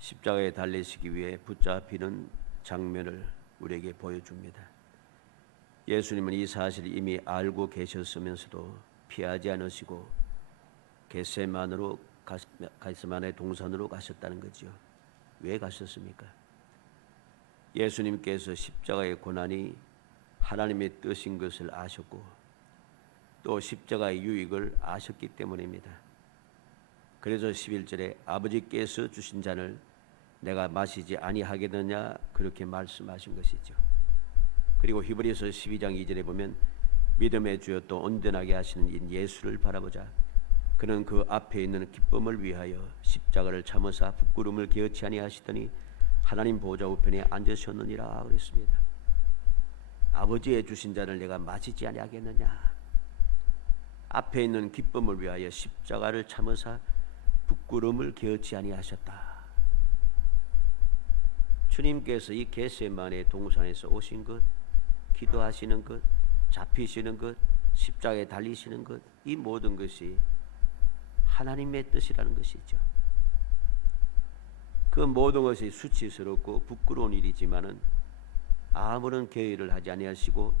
십자가에 달리시기 위해 붙잡히는 장면을 우리에게 보여줍니다. 예수님은 이 사실을 이미 알고 계셨으면서도 피하지 않으시고 겟세마네 동산으로 가셨다는 거죠. 왜 가셨습니까? 예수님께서 십자가의 고난이 하나님의 뜻인 것을 아셨고 또 십자가의 유익을 아셨기 때문입니다. 그래서 11절에 아버지께서 주신 잔을 내가 마시지 아니하겠느냐 그렇게 말씀하신 것이죠. 그리고 히브리서 12장 2절에 보면 믿음의 주여 또 온전하게 하시는 이 예수를 바라보자. 그는 그 앞에 있는 기쁨을 위하여 십자가를 참으사 부끄러움을 게으치 아니하시더니 하나님 보좌 우편에 앉으셨느니라 그랬습니다. 아버지의 주신 잔을 내가 마시지 아니하겠느냐. 앞에 있는 기쁨을 위하여 십자가를 참으사 부끄러움을 게으치 아니하셨다. 주님께서 이 겟세마네 동산에서 오신 것, 기도하시는 것, 잡히시는 것, 십자가에 달리시는 것, 이 모든 것이 하나님의 뜻이라는 것이죠. 그 모든 것이 수치스럽고 부끄러운 일이지만은 아무런 계획을 하지 아니하시고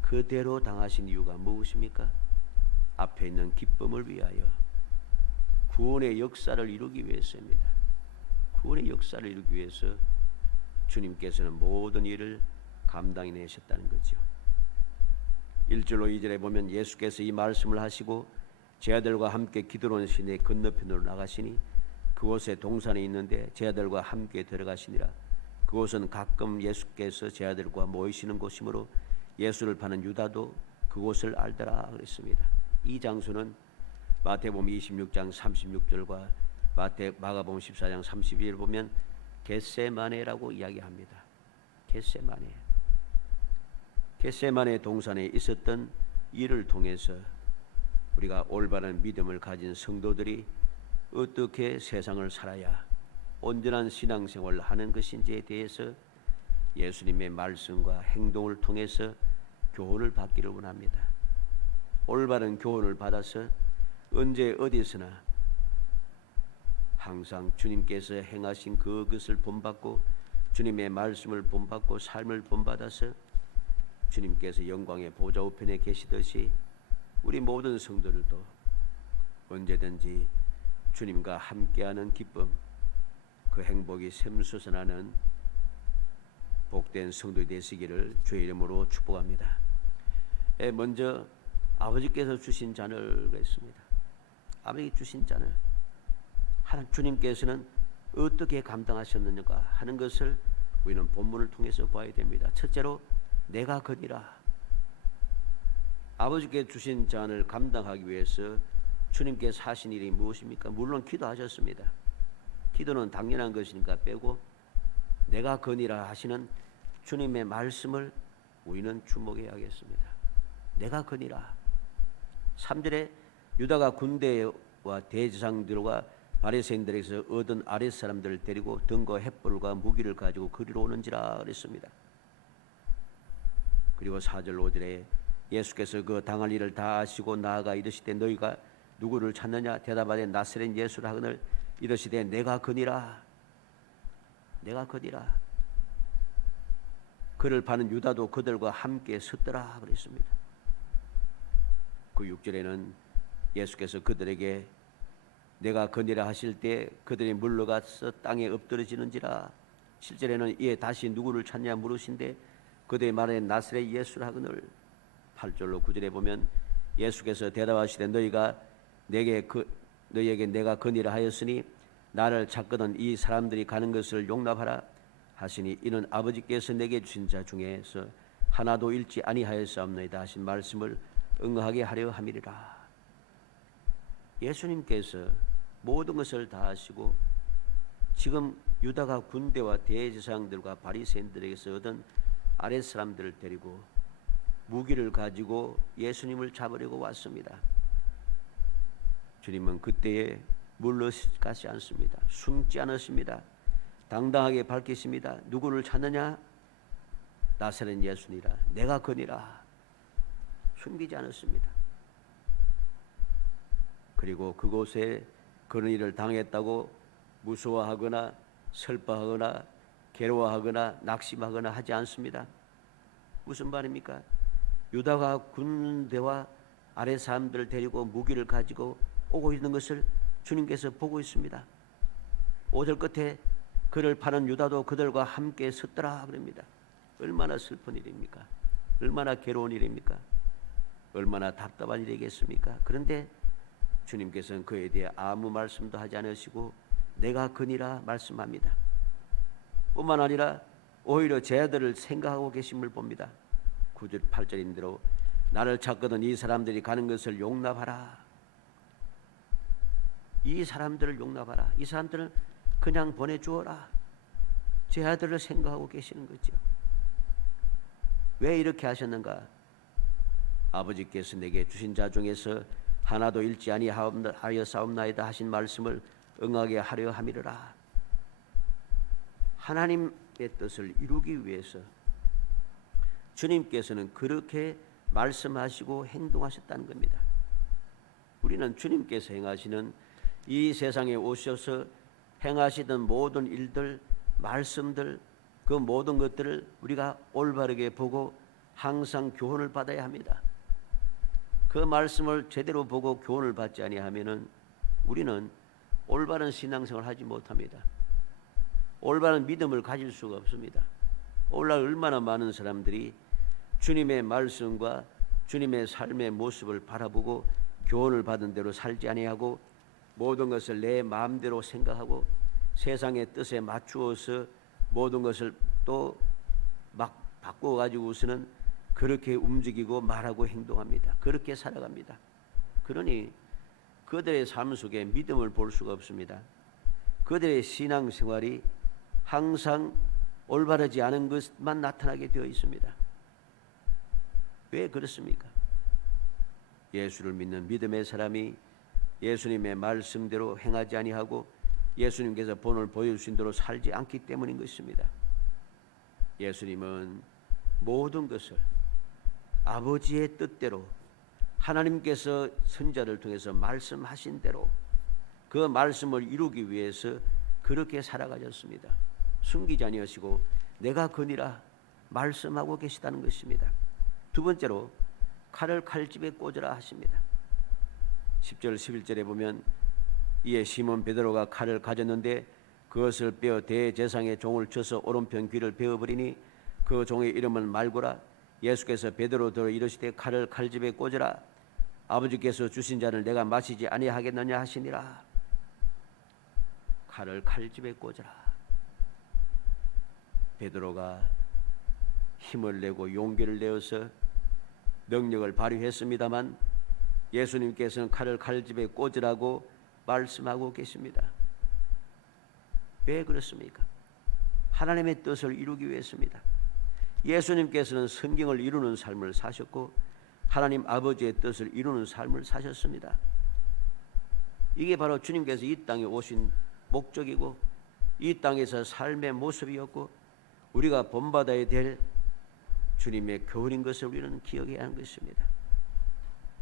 그대로 당하신 이유가 무엇입니까? 앞에 있는 기쁨을 위하여 구원의 역사를 이루기 위해서입니다. 구원의 역사를 이루기 위해서 주님께서는 모든 일을 감당해내셨다는 거죠. 1절로 2절에 보면 예수께서 이 말씀을 하시고 제 아들과 함께 기드론 시내 건너편으로 나가시니 그곳에 동산이 있는데 제 아들과 함께 들어가시니라. 그곳은 가끔 예수께서 제 아들과 모이시는 곳이므로 예수를 파는 유다도 그곳을 알더라 그랬습니다. 이 장소는 마태복음 26장 36절과 마가복음 14장 32절 보면 겟세마네라고 이야기합니다. 겟세마네 동산에 있었던 일을 통해서 우리가 올바른 믿음을 가진 성도들이 어떻게 세상을 살아야 온전한 신앙생활을 하는 것인지에 대해서 예수님의 말씀과 행동을 통해서 교훈을 받기를 원합니다. 올바른 교훈을 받아서 언제 어디서나 항상 주님께서 행하신 그것을 본받고 주님의 말씀을 본받고 삶을 본받아서 주님께서 영광의 보좌 우편에 계시듯이 우리 모든 성도들도 언제든지 주님과 함께하는 기쁨, 그 행복이 샘솟아나는 복된 성도이 되시기를 주의 이름으로 축복합니다. 먼저 아버지께서 주신 잔을 그랬습니다. 아버지 주신 잔을 하나님 주님께서는 어떻게 감당하셨느냐 하는 것을 우리는 본문을 통해서 봐야 됩니다. 첫째로 내가 거니라. 아버지께 주신 잔을 감당하기 위해서 주님께서 하신 일이 무엇입니까? 물론 기도하셨습니다. 기도는 당연한 것이니까 빼고 내가 거니라 하시는 주님의 말씀을 우리는 주목해야겠습니다. 내가 거니라. 3절에 유다가 군대와 대제사장들과 바리새인들에게서 얻은 아랫 사람들을 데리고 등과 횃불과 무기를 가지고 그리로 오는지라 그랬습니다. 그리고 4절 5절에 예수께서 그 당할 일을 다 아시고 나아가 이르시되 너희가 누구를 찾느냐 대답하되 나사렛 예수를 하거늘 이르시되 내가 거니라. 그를 파는 유다도 그들과 함께 섰더라 그랬습니다. 그 6절에는 예수께서 그들에게 내가 거니라 하실 때 그들이 물러가서 땅에 엎드러지는지라. 7절에는 이에 다시 누구를 찾냐 물으신데 그들이 말하되 나사렛 예수를 하거늘. 8절로 9절에 보면 예수께서 대답하시되 너희에게 내가 거니라 하였으니 나를 찾거든 이 사람들이 가는 것을 용납하라 하시니 이는 아버지께서 내게 주신 자 중에서 하나도 잃지 아니하였사옵나이다 하신 말씀을 응하게 하려 함이리라. 예수님께서 모든 것을 다 하시고 지금 유다가 군대와 대제사장들과 바리새인들에게서 얻은 아랫 사람들을 데리고 무기를 가지고 예수님을 잡으려고 왔습니다. 주님은 그때에 물러가지 않습니다. 숨지 않으십니다. 당당하게 밝히십니다. 누구를 찾느냐? 나사렛 예수니라. 내가 거니라. 숨기지 않았습니다. 그리고 그곳에 그런 일을 당했다고 무서워하거나 슬퍼하거나 괴로워하거나 낙심하거나 하지 않습니다. 무슨 말입니까? 유다가 군대와 아래 사람들을 데리고 무기를 가지고 오고 있는 것을 주님께서 보고 있습니다. 5절 끝에 그를 파는 유다도 그들과 함께 섰더라 그럽니다. 얼마나 슬픈 일입니까? 얼마나 괴로운 일입니까? 얼마나 답답한 일이겠습니까? 그런데 주님께서는 그에 대해 아무 말씀도 하지 않으시고 내가 그니라 말씀합니다. 뿐만 아니라 오히려 제 아들을 생각하고 계심을 봅니다. 9절 8절인 대로 나를 찾거든 이 사람들이 가는 것을 용납하라. 이 사람들을 용납하라. 이 사람들을 그냥 보내주어라. 제 아들을 생각하고 계시는 거죠. 왜 이렇게 하셨는가? 아버지께서 내게 주신 자 중에서 하나도 잃지 아니하였사옵나이다 하신 말씀을 응하게 하려 함이르라. 하나님의 뜻을 이루기 위해서 주님께서는 그렇게 말씀하시고 행동하셨다는 겁니다. 우리는 주님께서 행하시는 이 세상에 오셔서 행하시던 모든 일들, 말씀들, 그 모든 것들을 우리가 올바르게 보고 항상 교훈을 받아야 합니다. 그 말씀을 제대로 보고 교훈을 받지 아니하면은 우리는 올바른 신앙생활을 하지 못합니다. 올바른 믿음을 가질 수가 없습니다. 오늘날 얼마나 많은 사람들이 주님의 말씀과 주님의 삶의 모습을 바라보고 교훈을 받은 대로 살지 아니하고 모든 것을 내 마음대로 생각하고 세상의 뜻에 맞추어서 모든 것을 또 막 바꾸어 가지고서는 그렇게 움직이고 말하고 행동합니다. 그렇게 살아갑니다. 그러니 그들의 삶 속에 믿음을 볼 수가 없습니다. 그들의 신앙생활이 항상 올바르지 않은 것만 나타나게 되어 있습니다. 왜 그렇습니까? 예수를 믿는 믿음의 사람이 예수님의 말씀대로 행하지 아니하고 예수님께서 본을 보여주신 대로 살지 않기 때문인 것입니다. 예수님은 모든 것을 아버지의 뜻대로 하나님께서 선자를 통해서 말씀하신 대로 그 말씀을 이루기 위해서 그렇게 살아가셨습니다. 숨기지 아니하시고 내가 그니라 말씀하고 계시다는 것입니다. 두 번째로 칼을 칼집에 꽂으라 하십니다. 10절 11절에 보면 이에 시몬 베드로가 칼을 가졌는데 그것을 빼어 대제사장의 종을 쳐서 오른편 귀를 베어버리니 그 종의 이름은 말고라. 예수께서 베드로더러 이르시되 칼을 칼집에 꽂으라. 아버지께서 주신 잔을 내가 마시지 아니하겠느냐 하시니라. 칼을 칼집에 꽂으라. 베드로가 힘을 내고 용기를 내어서 능력을 발휘했습니다만 예수님께서는 칼을 칼집에 꽂으라고 말씀하고 계십니다. 왜 그렇습니까? 하나님의 뜻을 이루기 위해서입니다. 예수님께서는 성경을 이루는 삶을 사셨고 하나님 아버지의 뜻을 이루는 삶을 사셨습니다. 이게 바로 주님께서 이 땅에 오신 목적이고 이 땅에서 삶의 모습이었고 우리가 본받아야 될 주님의 교훈인 것을 우리는 기억해야 하는 것입니다.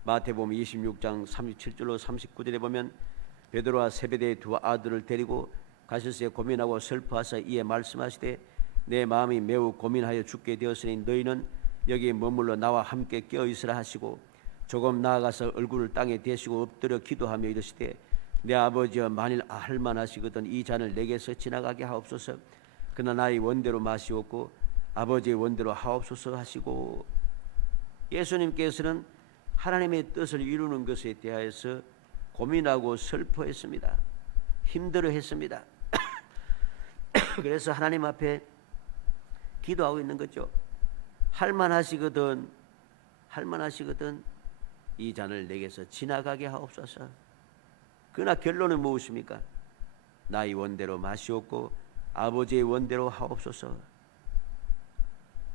마태복음 26장 37절로 39절에 보면 베드로와 세베대의 두 아들을 데리고 가실새 고민하고 슬퍼하사 이에 말씀하시되 내 마음이 매우 고민하여 죽게 되었으니 너희는 여기 머물러 나와 함께 깨어 있으라 하시고 조금 나아가서 얼굴을 땅에 대시고 엎드려 기도하며 이르시되 내 아버지여 만일 할만하시거든 이 잔을 내게서 지나가게 하옵소서. 그러나 나의 원대로 마시옵고 아버지의 원대로 하옵소서 하시고 예수님께서는 하나님의 뜻을 이루는 것에 대하여서 고민하고 슬퍼했습니다. 힘들어했습니다. 그래서 하나님 앞에 기도하고 있는 거죠. 할만하시거든 이 잔을 내게서 지나가게 하옵소서. 그러나 결론은 무엇입니까? 나의 원대로 마시옵고 아버지의 원대로 하옵소서.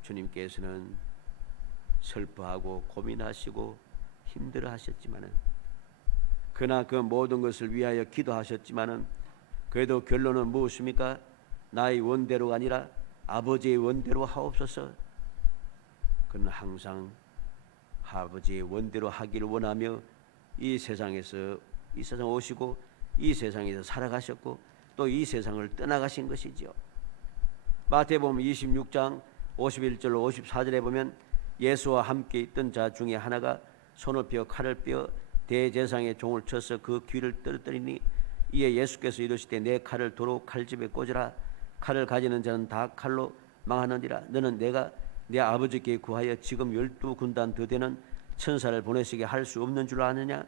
주님께서는 슬퍼하고 고민하시고 힘들어하셨지만은 그러나 그 모든 것을 위하여 기도하셨지만은 그래도 결론은 무엇입니까? 나의 원대로가 아니라 아버지의 원대로 하옵소서. 그는 항상 아버지의 원대로 하기를 원하며 이 세상에 오시고 이 세상에서 살아가셨고 또 이 세상을 떠나가신 것이죠. 마태복음 26장 51절로 54절에 보면 예수와 함께 있던 자 중에 하나가 손을 펴 칼을 빼어 대제사장의 종을 쳐서 그 귀를 떨어뜨리니 이에 예수께서 이르시되 내 칼을 도로 칼집에 꽂으라. 칼을 가지는 자는 다 칼로 망하느니라. 너는 내가 내 아버지께 구하여 지금 12군단 더 되는 천사를 보내시게 할 수 없는 줄 아느냐?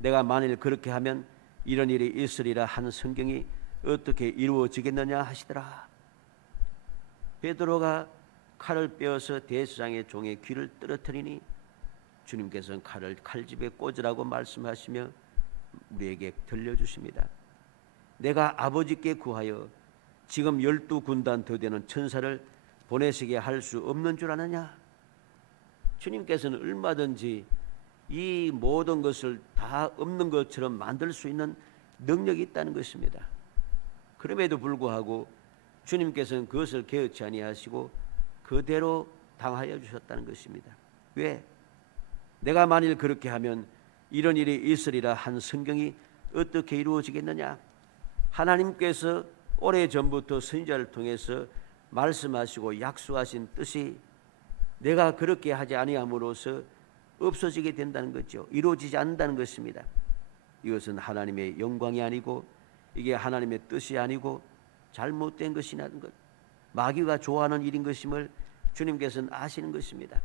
내가 만일 그렇게 하면 이런 일이 있으리라 한 성경이 어떻게 이루어지겠느냐 하시더라. 베드로가 칼을 빼어서 대제사장의 종의 귀를 떨어뜨리니 주님께서는 칼을 칼집에 꽂으라고 말씀하시며 우리에게 들려주십니다. 내가 아버지께 구하여 지금 12군단 더 되는 천사를 보내시게 할 수 없는 줄 아느냐? 주님께서는 얼마든지 이 모든 것을 다 없는 것처럼 만들 수 있는 능력이 있다는 것입니다. 그럼에도 불구하고 주님께서는 그것을 개의치 아니하시고 그대로 당하여 주셨다는 것입니다. 왜? 내가 만일 그렇게 하면 이런 일이 있으리라 한 성경이 어떻게 이루어지겠느냐? 하나님께서 오래전부터 선지자를 통해서 말씀하시고 약속하신 뜻이 내가 그렇게 하지 아니함으로써 없어지게 된다는 거죠. 이루어지지 않는다는 것입니다. 이것은 하나님의 영광이 아니고 이게 하나님의 뜻이 아니고 잘못된 것이라는 것, 마귀가 좋아하는 일인 것임을 주님께서는 아시는 것입니다.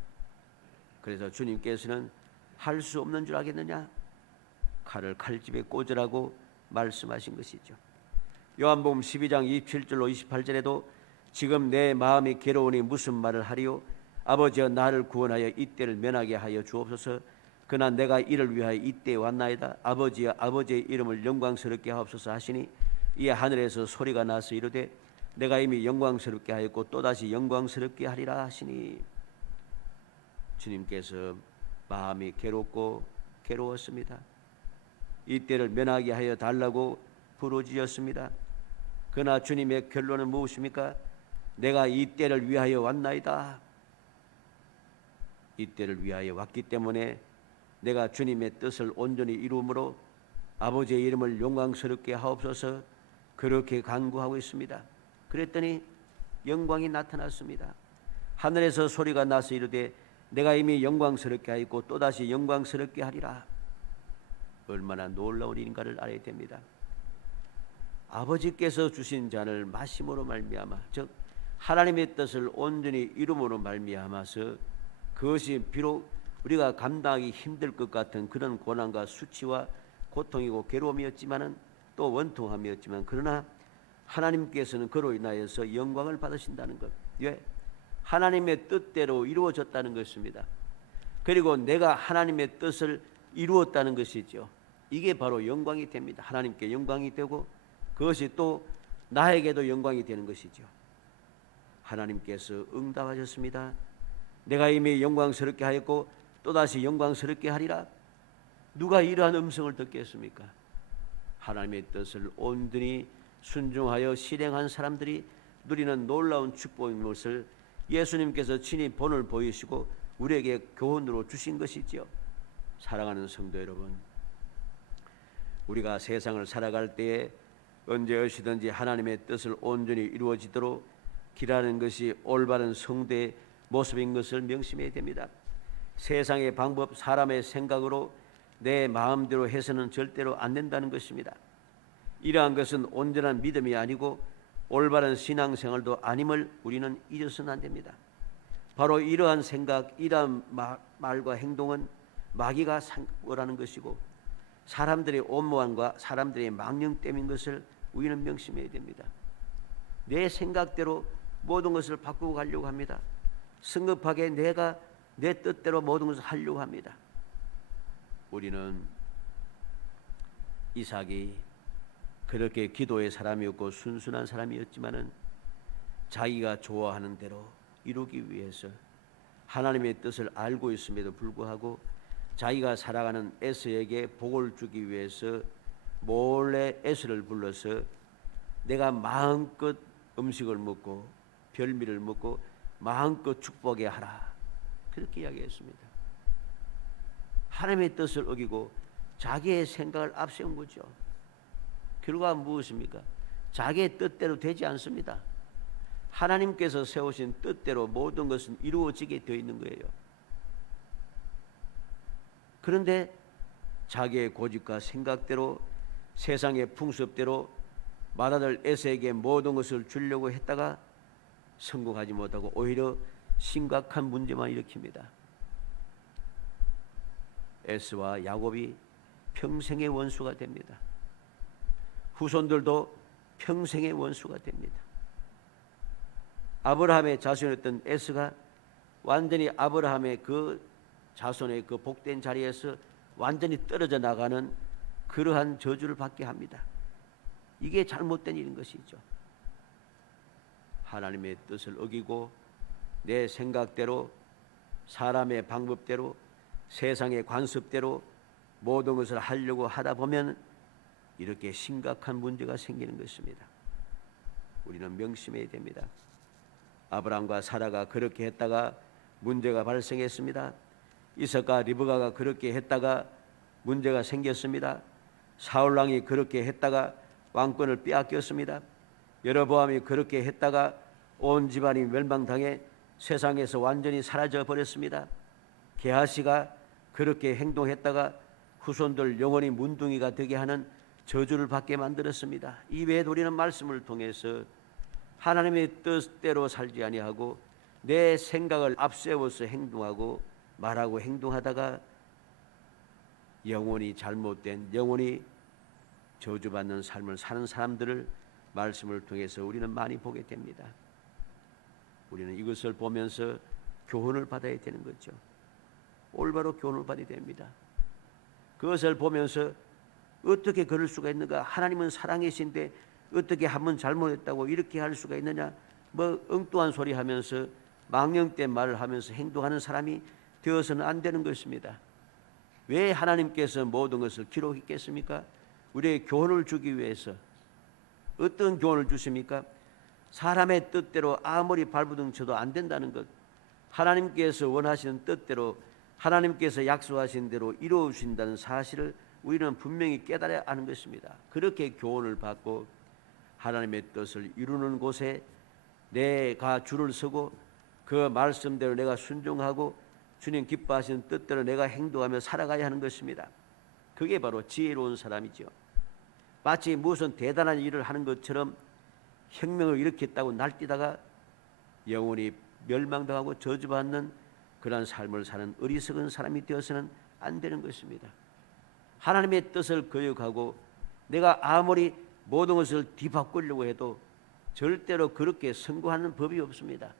그래서 주님께서는 할 수 없는 줄 알겠느냐? 칼을 칼집에 꽂으라고 말씀하신 것이죠. 요한복음 12장 27절로 28절에도 지금 내 마음이 괴로우니 무슨 말을 하리요? 아버지여 나를 구원하여 이때를 면하게 하여 주옵소서. 그러나 내가 이를 위하여 이때에 왔나이다. 아버지여 아버지의 이름을 영광스럽게 하옵소서 하시니 이에 하늘에서 소리가 나서 이르되 내가 이미 영광스럽게 하였고 또다시 영광스럽게 하리라 하시니 주님께서 마음이 괴롭고 괴로웠습니다. 이때를 면하게 하여 달라고 부르짖었습니다. 그러나 주님의 결론은 무엇입니까? 내가 이때를 위하여 왔나이다. 이때를 위하여 왔기 때문에 내가 주님의 뜻을 온전히 이루므로 아버지의 이름을 영광스럽게 하옵소서 그렇게 간구하고 있습니다. 그랬더니 영광이 나타났습니다. 하늘에서 소리가 나서 이르되 내가 이미 영광스럽게 하였고 또다시 영광스럽게 하리라. 얼마나 놀라운 일인가를 알아야 됩니다. 아버지께서 주신 잔을 마심으로 말미암아 즉 하나님의 뜻을 온전히 이룸으로 말미암아서 그것이 비록 우리가 감당하기 힘들 것 같은 그런 고난과 수치와 고통이고 괴로움이었지만은 또 원통함이었지만 그러나 하나님께서는 그로 인하여서 영광을 받으신다는 것. 왜? 하나님의 뜻대로 이루어졌다는 것입니다. 그리고 내가 하나님의 뜻을 이루었다는 것이죠. 이게 바로 영광이 됩니다. 하나님께 영광이 되고 그것이 또 나에게도 영광이 되는 것이죠. 하나님께서 응답하셨습니다. 내가 이미 영광스럽게 하였고 또다시 영광스럽게 하리라. 누가 이러한 음성을 듣겠습니까? 하나님의 뜻을 온전히 순종하여 실행한 사람들이 누리는 놀라운 축복인 것을 예수님께서 친히 본을 보이시고 우리에게 교훈으로 주신 것이지요. 사랑하는 성도 여러분, 우리가 세상을 살아갈 때에 언제 어디든지 하나님의 뜻을 온전히 이루어지도록 기라는 것이 올바른 성도의 모습인 것을 명심해야 됩니다. 세상의 방법, 사람의 생각으로 내 마음대로 해서는 절대로 안 된다는 것입니다. 이러한 것은 온전한 믿음이 아니고 올바른 신앙생활도 아님을 우리는 잊어서는 안 됩니다. 바로 이러한 생각, 이러한 말과 행동은 마귀가 상고라는 것이고 사람들의 온모함과 사람들의 망령됨인 것을 우리는 명심해야 됩니다. 내 생각대로 모든 것을 바꾸고 가려고 합니다. 성급하게 내가 내 뜻대로 모든 것을 하려고 합니다. 우리는 이삭이 그렇게 기도의 사람이었고 순순한 사람이었지만은 자기가 좋아하는 대로 이루기 위해서 하나님의 뜻을 알고 있음에도 불구하고 자기가 살아가는 에서에게 복을 주기 위해서 몰래 에서를 불러서 내가 마음껏 음식을 먹고 별미를 먹고 마음껏 축복해 하라 그렇게 이야기했습니다. 하나님의 뜻을 어기고 자기의 생각을 앞세운 거죠. 결과가 무엇입니까? 자기의 뜻대로 되지 않습니다. 하나님께서 세우신 뜻대로 모든 것은 이루어지게 되어 있는 거예요. 그런데 자기의 고집과 생각대로 세상의 풍습대로 맏아들 에서에게 모든 것을 주려고 했다가 성공하지 못하고 오히려 심각한 문제만 일으킵니다. 에서와 야곱이 평생의 원수가 됩니다. 후손들도 평생의 원수가 됩니다. 아브라함의 자손이었던 에서가 완전히 아브라함의 그 자손의 그 복된 자리에서 완전히 떨어져 나가는 그러한 저주를 받게 합니다. 이게 잘못된 일인 것이죠. 하나님의 뜻을 어기고 내 생각대로 사람의 방법대로 세상의 관습대로 모든 것을 하려고 하다 보면 이렇게 심각한 문제가 생기는 것입니다. 우리는 명심해야 됩니다. 아브라함과 사라가 그렇게 했다가 문제가 발생했습니다. 이삭과 리브가가 그렇게 했다가 문제가 생겼습니다. 사울왕이 그렇게 했다가 왕권을 빼앗겼습니다. 여로보암이 그렇게 했다가 온 집안이 멸망당해 세상에서 완전히 사라져 버렸습니다. 게하시가 그렇게 행동했다가 후손들 영원히 문둥이가 되게 하는 저주를 받게 만들었습니다. 이 외에 우리는 말씀을 통해서 하나님의 뜻대로 살지 아니하고 내 생각을 앞세워서 행동하고 말하고 행동하다가 영원히 잘못된 영원히 저주받는 삶을 사는 사람들을 말씀을 통해서 우리는 많이 보게 됩니다. 우리는 이것을 보면서 교훈을 받아야 되는 거죠. 올바로 교훈을 받아야 됩니다. 그것을 보면서 어떻게 그럴 수가 있는가? 하나님은 사랑이신데 어떻게 한번 잘못했다고 이렇게 할 수가 있느냐? 뭐 엉뚱한 소리 하면서 망령된 말을 하면서 행동하는 사람이 되어서는 안 되는 것입니다. 왜 하나님께서 모든 것을 기록했겠습니까? 우리에게 교훈을 주기 위해서. 어떤 교훈을 주십니까? 사람의 뜻대로 아무리 발부둥 쳐도 안 된다는 것, 하나님께서 원하시는 뜻대로 하나님께서 약속하신 대로 이루어 주신다는 사실을 우리는 분명히 깨달아야 하는 것입니다. 그렇게 교훈을 받고 하나님의 뜻을 이루는 곳에 내가 줄을 서고 그 말씀대로 내가 순종하고 주님 기뻐하시는 뜻대로 내가 행동하며 살아가야 하는 것입니다. 그게 바로 지혜로운 사람이죠. 마치 무슨 대단한 일을 하는 것처럼 혁명을 일으켰다고 날뛰다가 영원히 멸망당하고 저주받는 그런 삶을 사는 어리석은 사람이 되어서는 안 되는 것입니다. 하나님의 뜻을 거역하고 내가 아무리 모든 것을 뒤바꾸려고 해도 절대로 그렇게 성공하는 법이 없습니다.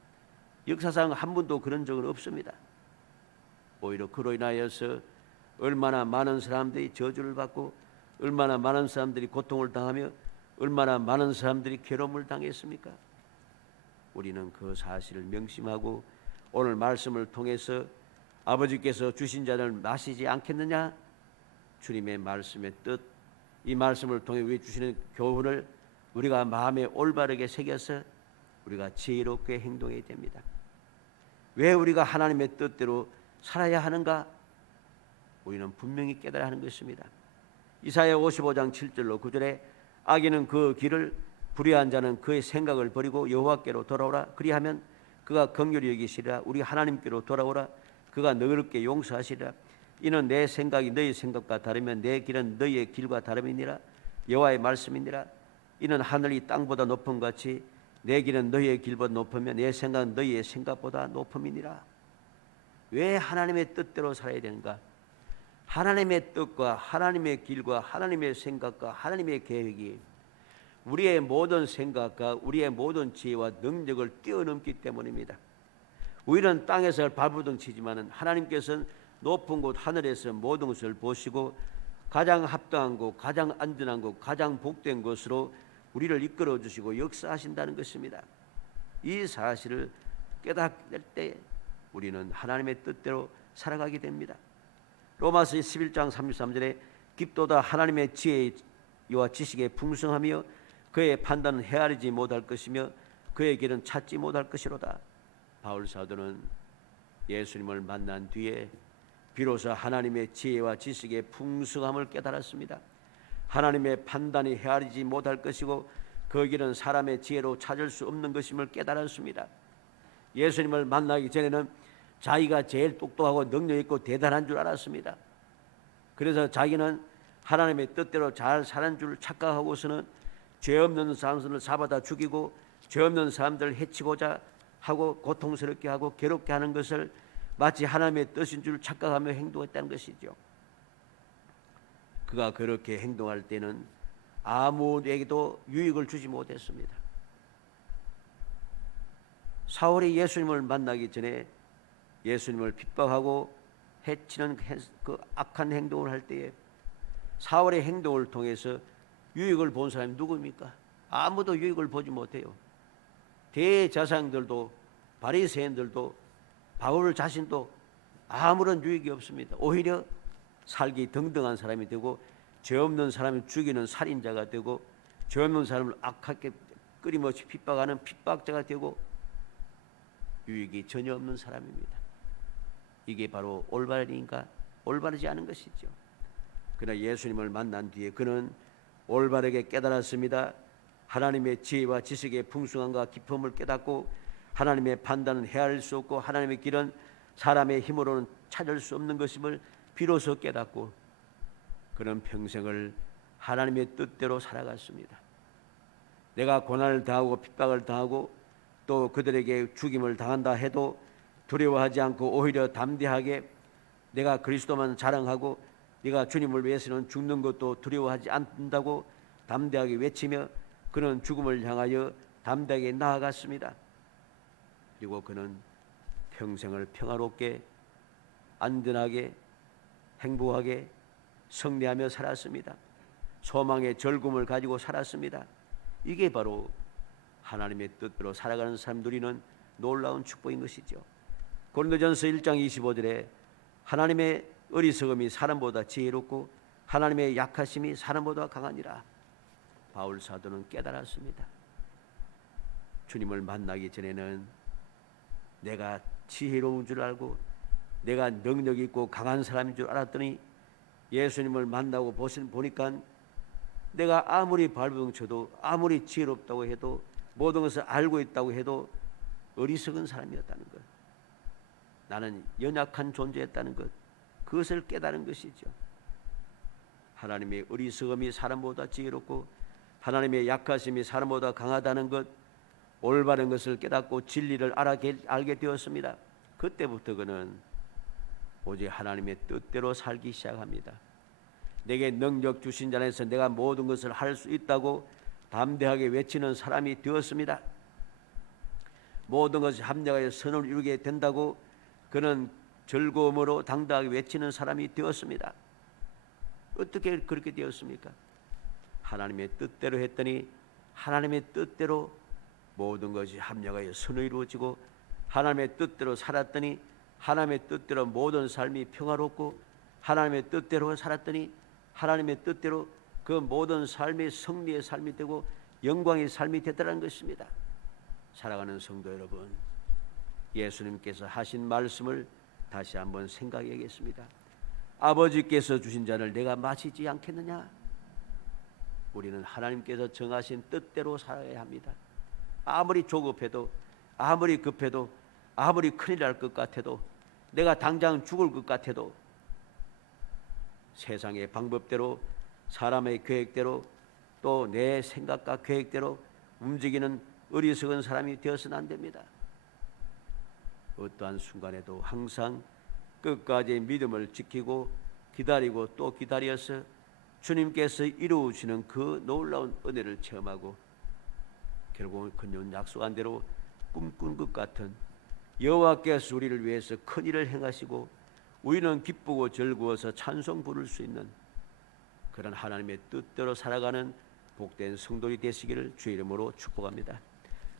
역사상 한 번도 그런 적은 없습니다. 오히려 그로 인하여서 얼마나 많은 사람들이 저주를 받고 얼마나 많은 사람들이 고통을 당하며 얼마나 많은 사람들이 괴로움을 당했습니까? 우리는 그 사실을 명심하고 오늘 말씀을 통해서 아버지께서 주신 잔을 마시지 않겠느냐? 주님의 말씀의 뜻, 이 말씀을 통해 우리 주시는 교훈을 우리가 마음에 올바르게 새겨서 우리가 지혜롭게 행동해야 됩니다. 왜 우리가 하나님의 뜻대로 살아야 하는가? 우리는 분명히 깨달아야 하는 것입니다. 이사야 55장 7절로 9절에 악인은 그 길을 불의한 자는 그의 생각을 버리고 여호와께로 돌아오라. 그리하면 그가 긍휼히 여기시리라. 우리 하나님께로 돌아오라. 그가 너희롭게 용서하시리라. 이는 내 생각이 너희 생각과 다르면 내 길은 너희의 길과 다름이니라. 여호와의 말씀이니라. 이는 하늘이 땅보다 높음 같이 내 길은 너희의 길보다 높으면 내 생각은 너희의 생각보다 높음이니라. 왜 하나님의 뜻대로 살아야 되는가? 하나님의 뜻과 하나님의 길과 하나님의 생각과 하나님의 계획이 우리의 모든 생각과 우리의 모든 지혜와 능력을 뛰어넘기 때문입니다. 우리는 땅에서 발부둥 치지만은 하나님께서는 높은 곳 하늘에서 모든 것을 보시고 가장 합당한 곳, 가장 안전한 곳, 가장 복된 곳으로 우리를 이끌어 주시고 역사하신다는 것입니다. 이 사실을 깨닫을 때 우리는 하나님의 뜻대로 살아가게 됩니다. 로마서 11장 33절에 깊도다 하나님의 지혜와 지식에 풍성하며 그의 판단은 헤아리지 못할 것이며 그의 길은 찾지 못할 것이로다. 바울 사도는 예수님을 만난 뒤에 비로소 하나님의 지혜와 지식의 풍성함을 깨달았습니다. 하나님의 판단이 헤아리지 못할 것이고 그 길은 사람의 지혜로 찾을 수 없는 것임을 깨달았습니다. 예수님을 만나기 전에는 자기가 제일 똑똑하고 능력 있고 대단한 줄 알았습니다. 그래서 자기는 하나님의 뜻대로 잘 사는 줄 착각하고서는 죄 없는 사람들을 잡아다 죽이고 죄 없는 사람들을 해치고자 하고 고통스럽게 하고 괴롭게 하는 것을 마치 하나님의 뜻인 줄 착각하며 행동했다는 것이죠. 그가 그렇게 행동할 때는 아무에게도 유익을 주지 못했습니다. 사울이 예수님을 만나기 전에 예수님을 핍박하고 해치는 그 악한 행동을 할 때에 사울의 행동을 통해서 유익을 본 사람이 누구입니까? 아무도 유익을 보지 못해요. 대제사장들도 바리새인들도 바울 자신도 아무런 유익이 없습니다. 오히려 살기 등등한 사람이 되고 죄 없는 사람을 죽이는 살인자가 되고 죄 없는 사람을 악하게 끊임없이 핍박하는 핍박자가 되고 유익이 전혀 없는 사람입니다. 이게 바로 올바른인가? 올바르지 않은 것이죠. 그러나 예수님을 만난 뒤에 그는 올바르게 깨달았습니다. 하나님의 지혜와 지식의 풍성함과 깊음을 깨닫고 하나님의 판단은 헤아릴 수 없고 하나님의 길은 사람의 힘으로는 찾을 수 없는 것임을 비로소 깨닫고 그는 평생을 하나님의 뜻대로 살아갔습니다. 내가 고난을 당하고 핍박을 당하고 또 그들에게 죽임을 당한다 해도 두려워하지 않고 오히려 담대하게 내가 그리스도만 자랑하고 네가 주님을 위해서는 죽는 것도 두려워하지 않는다고 담대하게 외치며 그는 죽음을 향하여 담대하게 나아갔습니다. 그리고 그는 평생을 평화롭게 안전하게 행복하게 승리하며 살았습니다. 소망의 즐거움을 가지고 살았습니다. 이게 바로 하나님의 뜻대로 살아가는 사람 누리는 놀라운 축복인 것이죠. 고린도전서 1장 25절에 하나님의 어리석음이 사람보다 지혜롭고 하나님의 약하심이 사람보다 강하니라. 바울 사도는 깨달았습니다. 주님을 만나기 전에는 내가 지혜로운 줄 알고 내가 능력 있고 강한 사람인 줄 알았더니 예수님을 만나고 보니까 내가 아무리 발버둥쳐도 아무리 지혜롭다고 해도 모든 것을 알고 있다고 해도 어리석은 사람이었다는 것, 나는 연약한 존재였다는 것, 그것을 깨달은 것이죠. 하나님의 어리석음이 사람보다 지혜롭고 하나님의 약하심이 사람보다 강하다는 것, 올바른 것을 깨닫고 진리를 알게 되었습니다. 그때부터 그는 오직 하나님의 뜻대로 살기 시작합니다. 내게 능력 주신 자에서 내가 모든 것을 할 수 있다고 담대하게 외치는 사람이 되었습니다. 모든 것이 합력하여 선을 이루게 된다고 그는 즐거움으로 당당하게 외치는 사람이 되었습니다. 어떻게 그렇게 되었습니까? 하나님의 뜻대로 했더니 하나님의 뜻대로 모든 것이 합력하여 선을 이루어지고 하나님의 뜻대로 살았더니 하나님의 뜻대로 모든 삶이 평화롭고 하나님의 뜻대로 살았더니 하나님의 뜻대로 그 모든 삶이 승리의 삶이 되고 영광의 삶이 되더라는 것입니다. 사랑하는 성도 여러분, 예수님께서 하신 말씀을 다시 한번 생각해야겠습니다. 아버지께서 주신 잔을 내가 마시지 않겠느냐? 우리는 하나님께서 정하신 뜻대로 살아야 합니다. 아무리 조급해도 아무리 급해도 아무리 큰일 날 것 같아도 내가 당장 죽을 것 같아도 세상의 방법대로 사람의 계획대로 또 내 생각과 계획대로 움직이는 어리석은 사람이 되어서는 안 됩니다. 어떠한 순간에도 항상 끝까지 믿음을 지키고 기다리고 또 기다려서 주님께서 이루어주시는 그 놀라운 은혜를 체험하고 결국은 그는 약속한 대로 꿈꾼 것 같은 여호와께서 우리를 위해서 큰 일을 행하시고 우리는 기쁘고 즐거워서 찬송 부를 수 있는 그런 하나님의 뜻대로 살아가는 복된 성도이 되시기를 주의 이름으로 축복합니다.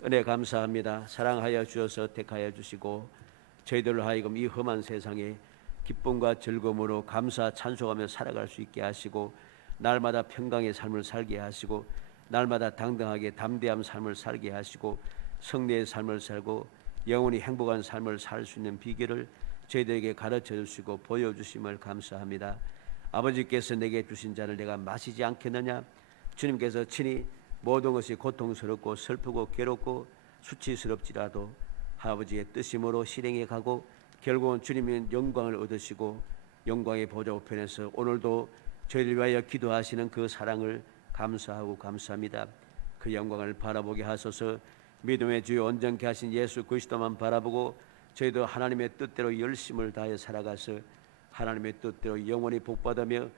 은혜 감사합니다. 사랑하여 주셔서 택하여 주시고 저희들로 하여금 이 험한 세상에 기쁨과 즐거움으로 감사 찬송하며 살아갈 수 있게 하시고 날마다 평강의 삶을 살게 하시고 날마다 당당하게 담대한 삶을 살게 하시고 승리의 삶을 살고 영원히 행복한 삶을 살 수 있는 비결을 저희들에게 가르쳐 주시고 보여주심을 감사합니다. 아버지께서 내게 주신 잔을 내가 마시지 않겠느냐? 주님께서 친히 모든 것이 고통스럽고 슬프고 괴롭고 수치스럽지라도 아버지의 뜻임으로 실행해 가고 결국은 주님의 영광을 얻으시고 영광의 보좌 우편에서 오늘도 저희를 위하여 기도하시는 그 사랑을 감사하고 감사합니다. 그 영광을 바라보게 하소서. 믿음의 주여 온전케 하신 예수 그리스도만 바라보고 저희도 하나님의 뜻대로 열심을 다해 살아가서 하나님의 뜻대로 영원히 복받으며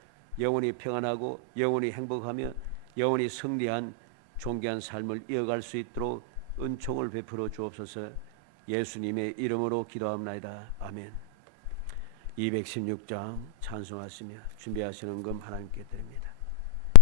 영원히 평안하고 영원히 행복하며 영원히 승리한 존귀한 삶을 이어갈 수 있도록 은총을 베풀어 주옵소서. 예수님의 이름으로 기도합나이다. 아멘. 216장 찬송하시며 준비하시는 금 하나님께 드립니다.